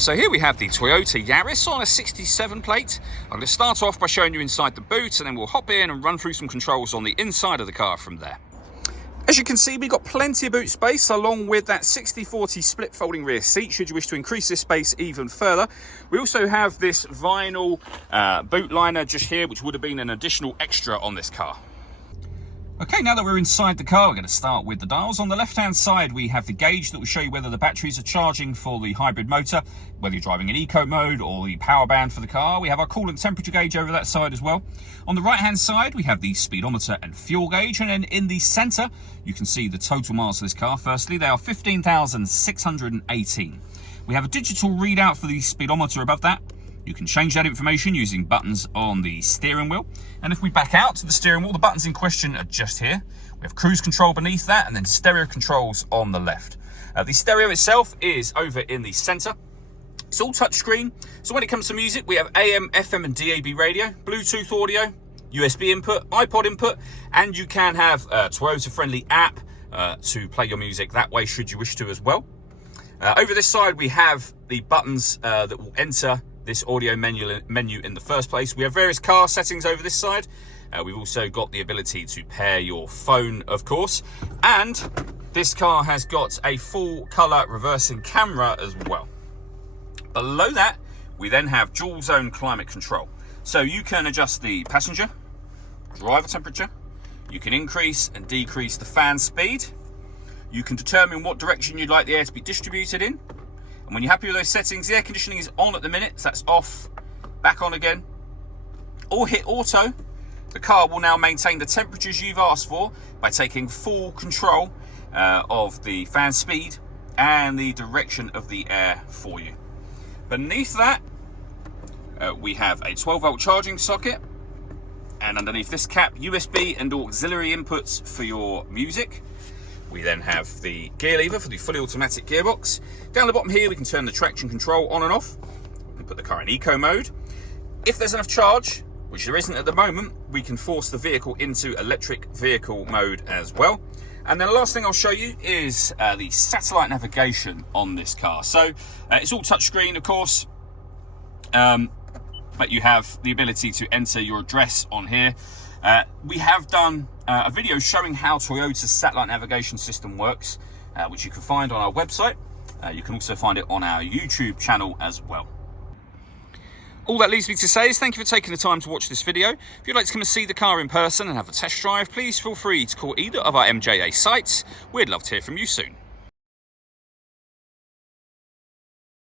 So here we have the Toyota Yaris on a 67 plate. I'm going to start off by showing you inside the boot, and then we'll hop in and run through some controls on the inside of the car from there. As you can see, we've got plenty of boot space along with that 60/40 split folding rear seat should you wish to increase this space even further. We also have this vinyl boot liner just here, which would have been an additional extra on this car. Okay, now that we're inside the car, we're going to start with the dials. On the left-hand side, we have the gauge that will show you whether the batteries are charging for the hybrid motor, whether you're driving in eco mode or the power band for the car. We have our coolant temperature gauge over that side as well. On the right-hand side, we have the speedometer and fuel gauge. And then in the center, you can see the total miles of this car. Firstly, they are 15,618. We have a digital readout for the speedometer above that. You can change that information using buttons on the steering wheel. And if we back out to the steering wheel, the buttons in question are just here. We have cruise control beneath that and then stereo controls on the left. The stereo itself is over in the center. It's all touchscreen. So when it comes to music, we have AM, FM and DAB radio, Bluetooth audio, USB input, iPod input, and you can have a Toyota-friendly app to play your music that way should you wish to as well. Over this side, we have the buttons that will enter this audio menu in the first place. We have various car settings over this side. We've also got the ability to pair your phone, of course. And this car has got a full color reversing camera as well. Below that, we then have dual zone climate control. So you can adjust the passenger, driver temperature. You can increase and decrease the fan speed. You can determine what direction you'd like the air to be distributed in. And when you're happy with those settings, the air conditioning is on at the minute, so that's off, back on again. Or hit auto. The car will now maintain the temperatures you've asked for by taking full control of the fan speed and the direction of the air for you. Beneath that, we have a 12-volt charging socket. And underneath this cap, USB and auxiliary inputs for your music. We then have the gear lever for the fully automatic gearbox. Down the bottom here, we can turn the traction control on and off. We can put the car in eco mode. If there's enough charge, which there isn't at the moment, we can force the vehicle into electric vehicle mode as well. And then the last thing I'll show you is the satellite navigation on this car. So it's all touchscreen, of course, but you have the ability to enter your address on here. We have done a video showing how Toyota's satellite navigation system works, which you can find on our website. You can also find it on our YouTube channel as well. All that leaves me to say is thank you for taking the time to watch this video. If you'd like to come and see the car in person and have a test drive, please feel free to call either of our MJA sites. We'd love to hear from you soon.